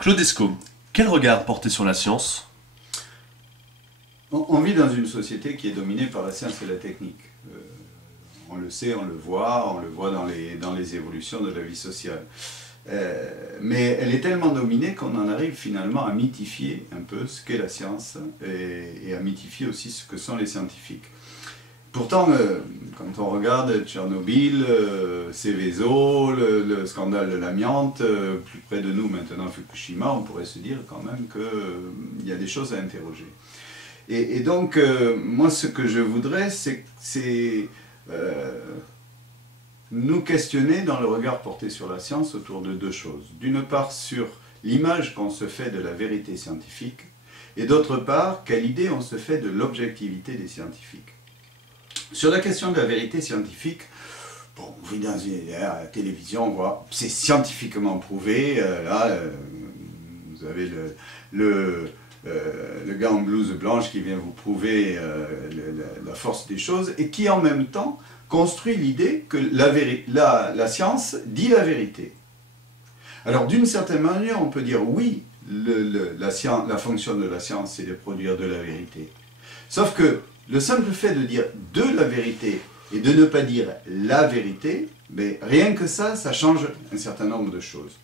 Claude Escaut, quel regard porter sur la science? On vit dans une société qui est dominée par la science et la technique. On le sait, on le voit dans les évolutions de la vie sociale. Mais elle est tellement dominée qu'on en arrive finalement à mythifier un peu ce qu'est la science et à mythifier aussi ce que sont les scientifiques. Pourtant, quand on regarde Tchernobyl, Seveso, le scandale de l'amiante, plus près de nous maintenant Fukushima, on pourrait se dire quand même qu'il y a des choses à interroger. Et donc, moi ce que je voudrais, c'est nous questionner dans le regard porté sur la science autour de deux choses. D'une part sur l'image qu'on se fait de la vérité scientifique, et d'autre part, quelle idée on se fait de l'objectivité des scientifiques. Sur la question de la vérité scientifique, bon, on vit dans à la télévision, on voit, c'est scientifiquement prouvé, là, vous avez le gars en blouse blanche qui vient vous prouver la force des choses, et qui en même temps construit l'idée que la science dit la vérité. Alors d'une certaine manière, on peut dire oui, la fonction de la science, c'est de produire de la vérité. Sauf que le simple fait de dire de la vérité et de ne pas dire la vérité, mais rien que ça change un certain nombre de choses.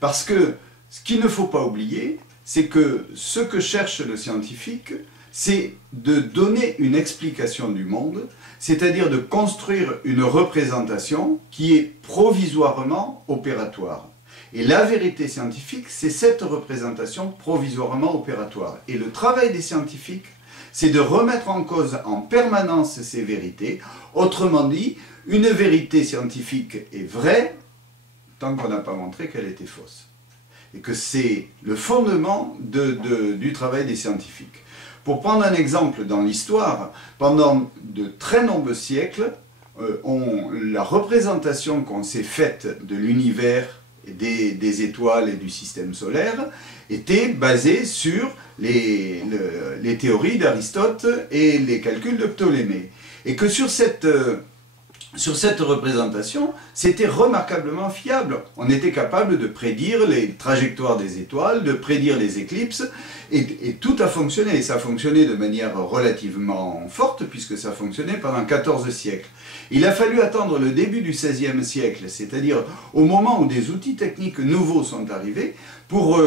Parce que ce qu'il ne faut pas oublier, c'est que ce que cherche le scientifique, c'est de donner une explication du monde, c'est-à-dire de construire une représentation qui est provisoirement opératoire. Et la vérité scientifique, c'est cette représentation provisoirement opératoire. Et le travail des scientifiques, c'est de remettre en cause en permanence ces vérités. Autrement dit, une vérité scientifique est vraie tant qu'on n'a pas montré qu'elle était fausse. Et que c'est le fondement du travail des scientifiques. Pour prendre un exemple dans l'histoire, pendant de très nombreux siècles, la représentation qu'on s'est faite de l'univers, des étoiles et du système solaire était basée sur les théories d'Aristote et les calculs de Ptolémée. Et que sur cette représentation, c'était remarquablement fiable. On était capable de prédire les trajectoires des étoiles, de prédire les éclipses, et tout a fonctionné. Et ça a fonctionné de manière relativement forte, puisque ça fonctionnait pendant 14 siècles. Il a fallu attendre le début du XVIe siècle, c'est-à-dire au moment où des outils techniques nouveaux sont arrivés, pour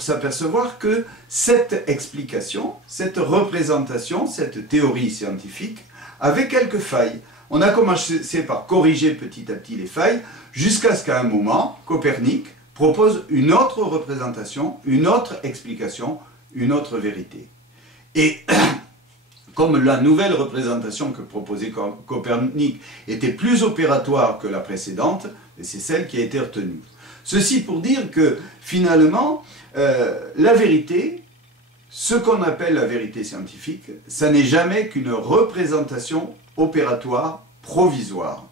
s'apercevoir que cette explication, cette représentation, cette théorie scientifique avait quelques failles. On a commencé par corriger petit à petit les failles, jusqu'à ce qu'à un moment, Copernic propose une autre représentation, une autre explication, une autre vérité. Et comme la nouvelle représentation que proposait Copernic était plus opératoire que la précédente, c'est celle qui a été retenue. Ceci pour dire que finalement, la vérité, ce qu'on appelle la vérité scientifique, ça n'est jamais qu'une représentation opératoire provisoire.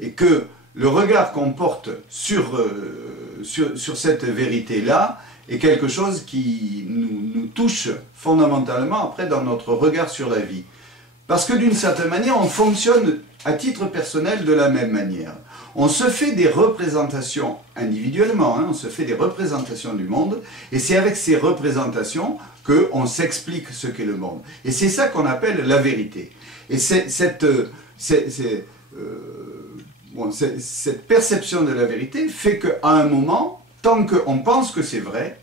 Et que le regard qu'on porte sur cette vérité-là est quelque chose qui nous touche fondamentalement après dans notre regard sur la vie. Parce que d'une certaine manière, on fonctionne à titre personnel de la même manière. On se fait des représentations individuellement, on se fait des représentations du monde, et c'est avec ces représentations qu'on s'explique ce qu'est le monde. Et c'est ça qu'on appelle la vérité. Et cette perception de la vérité fait qu'à un moment, tant qu'on pense que c'est vrai,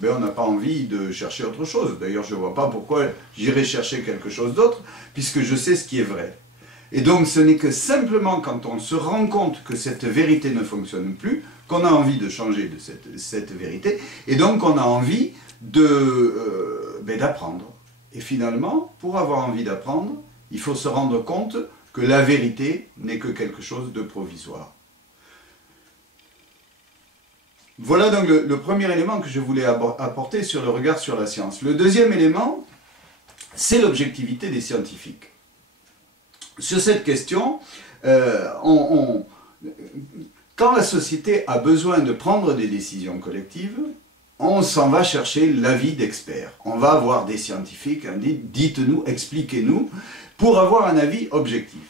ben on n'a pas envie de chercher autre chose. D'ailleurs, je ne vois pas pourquoi j'irais chercher quelque chose d'autre, puisque je sais ce qui est vrai. Et donc, ce n'est que simplement quand on se rend compte que cette vérité ne fonctionne plus, qu'on a envie de changer de cette vérité, et donc on a envie d'apprendre. Et finalement, pour avoir envie d'apprendre, il faut se rendre compte que la vérité n'est que quelque chose de provisoire. Voilà donc le premier élément que je voulais apporter sur le regard sur la science. Le deuxième élément, c'est l'objectivité des scientifiques. Sur cette question, quand la société a besoin de prendre des décisions collectives, on s'en va chercher l'avis d'experts. On va voir des scientifiques, dites-nous, expliquez-nous, pour avoir un avis objectif.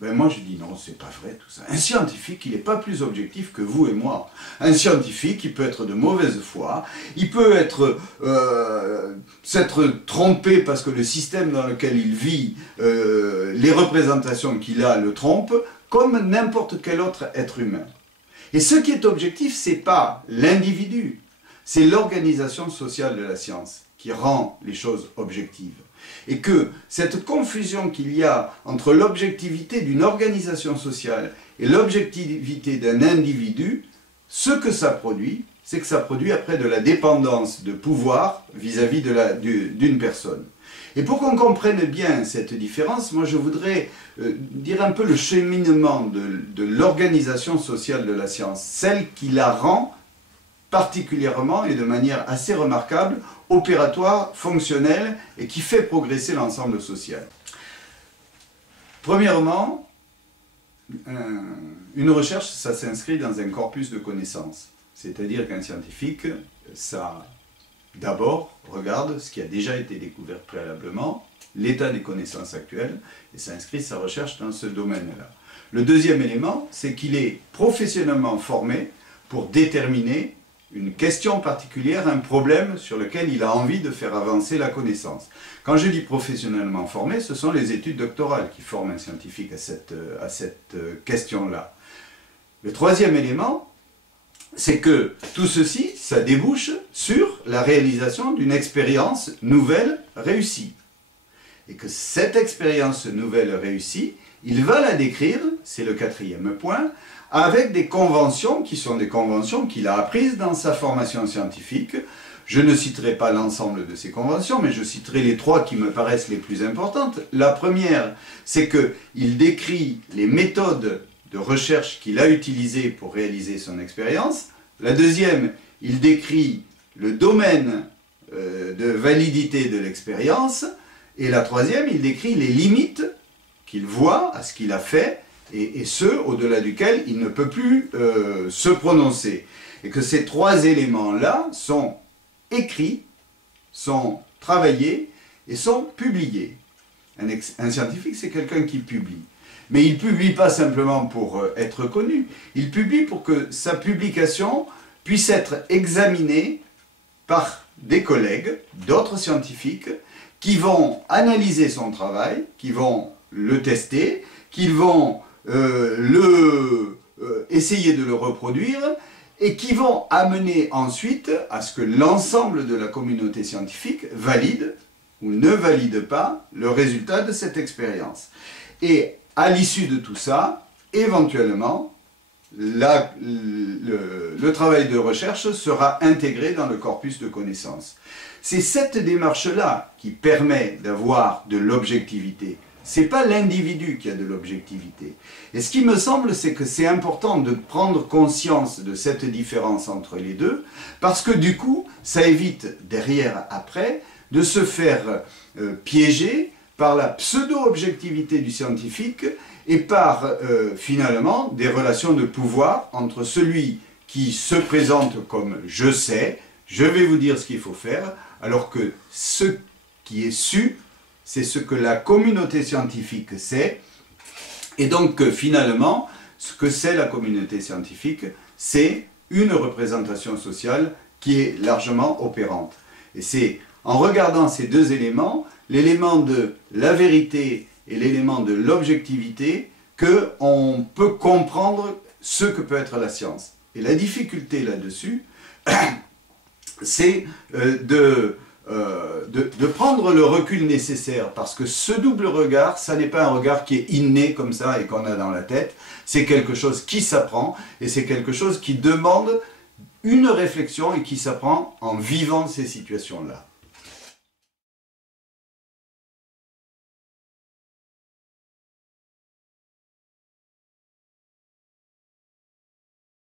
Ben moi je dis non, c'est pas vrai tout ça. Un scientifique, il n'est pas plus objectif que vous et moi. Un scientifique, il peut être de mauvaise foi, il peut être s'être trompé parce que le système dans lequel il vit, les représentations qu'il a le trompent, comme n'importe quel autre être humain. Et ce qui est objectif, c'est pas l'individu, c'est l'organisation sociale de la science qui rend les choses objectives. Et que cette confusion qu'il y a entre l'objectivité d'une organisation sociale et l'objectivité d'un individu, ce que ça produit, c'est que ça produit après de la dépendance de pouvoir vis-à-vis d'une personne. Et pour qu'on comprenne bien cette différence, moi je voudrais dire un peu le cheminement de l'organisation sociale de la science, celle qui la rend particulièrement et de manière assez remarquable, opératoire, fonctionnelle et qui fait progresser l'ensemble social. Premièrement, une recherche, ça s'inscrit dans un corpus de connaissances. C'est-à-dire qu'un scientifique, ça d'abord regarde ce qui a déjà été découvert préalablement, l'état des connaissances actuelles, et ça inscrit sa recherche dans ce domaine-là. Le deuxième élément, c'est qu'il est professionnellement formé pour déterminer une question particulière, un problème sur lequel il a envie de faire avancer la connaissance. Quand je dis professionnellement formé, ce sont les études doctorales qui forment un scientifique à cette question-là. Le troisième élément, c'est que tout ceci, ça débouche sur la réalisation d'une expérience nouvelle réussie. Et que cette expérience nouvelle réussie, il va la décrire, c'est le quatrième point, avec des conventions qui sont des conventions qu'il a apprises dans sa formation scientifique. Je ne citerai pas l'ensemble de ces conventions, mais je citerai les trois qui me paraissent les plus importantes. La première, c'est qu'il décrit les méthodes de recherche qu'il a utilisées pour réaliser son expérience. La deuxième, il décrit le domaine de validité de l'expérience. Et la troisième, il décrit les limites qu'il voit à ce qu'il a fait, et ceux au-delà duquel il ne peut plus se prononcer. Et que ces trois éléments-là sont écrits, sont travaillés et sont publiés. Un scientifique, c'est quelqu'un qui publie. Mais il ne publie pas simplement pour être connu, il publie pour que sa publication puisse être examinée par des collègues, d'autres scientifiques, qui vont analyser son travail, qui vont le tester, qui vont essayer de le reproduire et qui vont amener ensuite à ce que l'ensemble de la communauté scientifique valide ou ne valide pas le résultat de cette expérience. Et à l'issue de tout ça, éventuellement, le travail de recherche sera intégré dans le corpus de connaissances. C'est cette démarche-là qui permet d'avoir de l'objectivité. Ce n'est pas l'individu qui a de l'objectivité. Et ce qui me semble, c'est que c'est important de prendre conscience de cette différence entre les deux, parce que du coup, ça évite derrière, après, de se faire piéger par la pseudo-objectivité du scientifique et par, finalement, des relations de pouvoir entre celui qui se présente comme « je sais », « je vais vous dire ce qu'il faut faire », alors que ce qui est su, c'est ce que la communauté scientifique sait. Et donc, finalement, ce que c'est la communauté scientifique, c'est une représentation sociale qui est largement opérante. Et c'est en regardant ces deux éléments, l'élément de la vérité et l'élément de l'objectivité, qu'on peut comprendre ce que peut être la science. Et la difficulté là-dessus, c'est de prendre le recul nécessaire, parce que ce double regard, ça n'est pas un regard qui est inné comme ça et qu'on a dans la tête, c'est quelque chose qui s'apprend, et c'est quelque chose qui demande une réflexion et qui s'apprend en vivant ces situations-là.